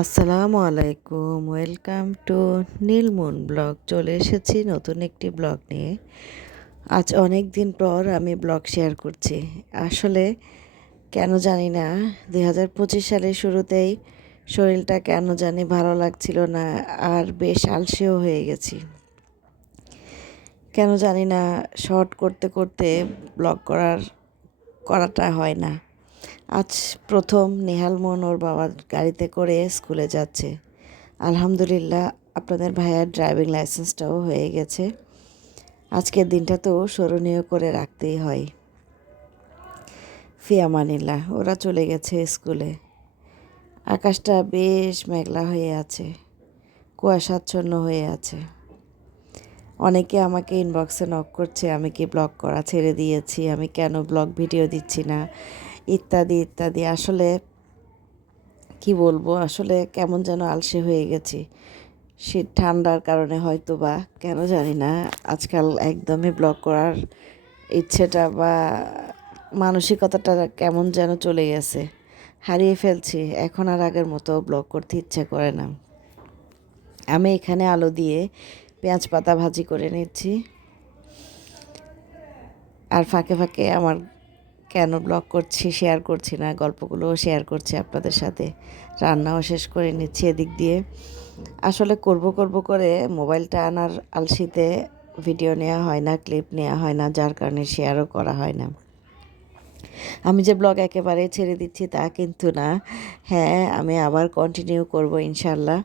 আসসালামু আলাইকুম, welcome to নীলমুন blog. চলে এসেছি নতুন একটি ব্লগ নিয়ে। আজ অনেক দিন পর আমি ব্লগ শেয়ার করছি। আসলে কেন জানি না, দুই হাজার পঁচিশ সালের শুরুতেই শরীরটা কেন জানি ভালো লাগছিল না আর বেশ আলসেও হয়ে গেছি। কেন জানি না, শর্ট করতে করতে ব্লগ করার, করাটা হয় না। আজ প্রথম নেহাল মন ওর বাবার গাড়িতে করে স্কুলে যাচ্ছে। আলহামদুলিল্লাহ, আপনাদের ভাইয়ার ড্রাইভিং লাইসেন্সটাও হয়ে গেছে। আজকের দিনটা তো স্মরণীয় করে রাখতেই হয়। ফিয়ামানিল্লাহ ওরা চলে গেছে স্কুলে। আকাশটা বেশ মেঘলা হয়ে আছে, কুয়াশাচ্ছন্ন হয়ে আছে। অনেকে আমাকে ইনবক্সে নক করছে, আমি কি ব্লগ করা ছেড়ে দিয়েছি, আমি কেন ব্লগ ভিডিও দিচ্ছি না? ইত্যাদি ইত্যাদি। আসলে কি বলব? আসলে কেমন যেন আলসে হয়ে গেছি। শীত ঠান্ডার কারণে হয়তো বা কেন জানি না। আজকাল একদমই ব্লগ করার ইচ্ছেটা বা মানসিকতাটা কেমন যেন চলে গেছে। হারিয়ে ফেলছি। এখন আর আগের মতো ব্লগ করতে ইচ্ছে করে না। আমি এখানে আলো দিয়ে পেঁয়াজ পাতা ভাজি করে নিচ্ছি। আর ফাঁকে ফাঁকে আমার কেন ব্লগ করছি শেয়ার করছি না গল্পগুলোও শেয়ার করছি আপনাদের সাথে। রান্নাও শেষ করে নিচ্ছি এদিক দিয়ে। আসলে করব করব করে মোবাইলটা আনার আলসিতে ভিডিও নেওয়া হয় না ক্লিপ নেওয়া হয় না, যার কারণে শেয়ারও করা হয় না। আমি যে ব্লগ একেবারে ছেড়ে দিচ্ছি তা কিন্তু না। হ্যাঁ আমি আবার কন্টিনিউ করব ইনশাল্লাহ।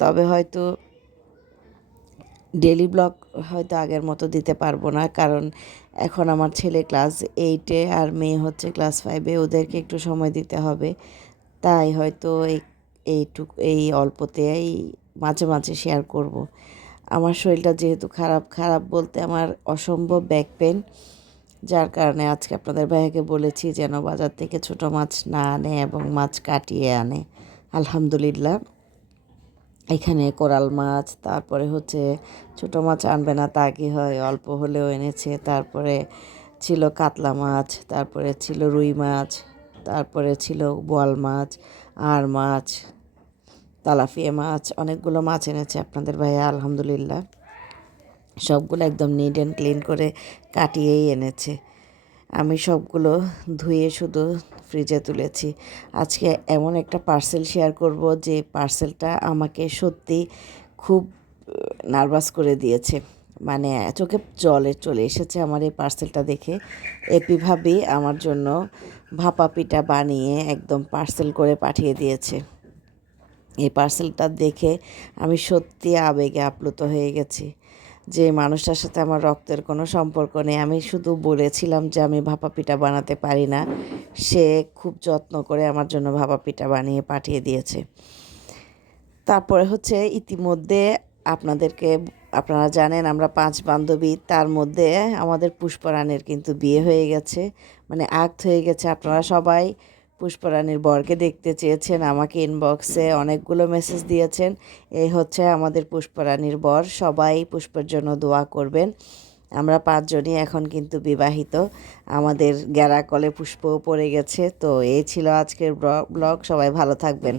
তবে হয়তো ডেলি ব্লগ হয়তো আগের মতো দিতে পারব না। কারণ এখন আমার ছেলে ক্লাস এইটে আর মেয়ে হচ্ছে ক্লাস ফাইভে ওদেরকে একটু সময় দিতে হবে। তাই হয়তো এই, এইটুক, এই অল্পতেই মাঝে মাঝে শেয়ার করব। আমার শরীরটা যেহেতু খারাপ খারাপ বলতে আমার অসম্ভব ব্যাক পেন যার কারণে আজকে আপনাদের ভাইয়াকে বলেছি যেন বাজার থেকে ছোট মাছ না আনে এবং মাছ কাটিয়ে আনে। আলহামদুলিল্লাহ। এখানে কোরাল মাছ, তারপরে হচ্ছে ছোট মাছ আনবে না, তা কি হয়? অল্প হলেও এনেছে। তারপরে ছিল কাতলা মাছ, তারপরে ছিল রুই মাছ, তারপরে ছিল বোয়াল মাছ আর মাছ, তালাফিয়া মাছ, অনেকগুলো মাছ এনেছে আপনাদের ভাইয়া, আলহামদুলিল্লাহ। সবগুলো একদম নিট অ্যান্ড ক্লিন করে কাটিয়েই এনেছে। আমি সবগুলো ধুয়ে শুধু ফ্রিজে তুলেছি। আজকে এমন একটা পার্সেল শেয়ার করব যে পার্সেলটা আমাকে সত্যি খুব নার্ভাস করে দিয়েছে। মানে চোখে জলে চলে এসেছে আমার এই পার্সেলটা দেখে। এপিভাবে আমার জন্য ভাপা পিঠা বানিয়ে একদম পার্সেল করে পাঠিয়ে দিয়েছে। এই পার্সেলটা দেখে আমি সত্যি আবেগে আপ্লুত হয়ে গেছি। যে মানুষটার সাথে আমার রক্তের কোনো সম্পর্ক নেই। আমি শুধু বলেছিলাম যে আমি ভাপা পিঠা বানাতে পারি না। সে খুব যত্ন করে আমার জন্য ভাপা পিঠা বানিয়ে পাঠিয়ে দিয়েছে। তারপরে হচ্ছে ইতিমধ্যে আপনাদেরকে, আপনারা জানেন আমরা পাঁচ বান্ধবী, তার মধ্যে আমাদের পুষ্পরাণের কিন্তু বিয়ে হয়ে গেছে। মানে আক্ত হয়ে গেছে। আপনারা সবাই পুষ্পরানীর বরকে দেখতে চেয়েছেন, আমাকে ইনবক্সে অনেকগুলো মেসেজ দিয়েছেন। এই হচ্ছে আমাদের পুষ্পরানীর বর, সবাই পুষ্পের জন্য দোয়া করবেন। আমরা পাঁচজনই এখন কিন্তু বিবাহিত। আমাদের গ্যারাকলে পুষ্পও পড়ে গেছে। তো এই ছিল আজকের ব্লগ সবাই ভালো থাকবেন।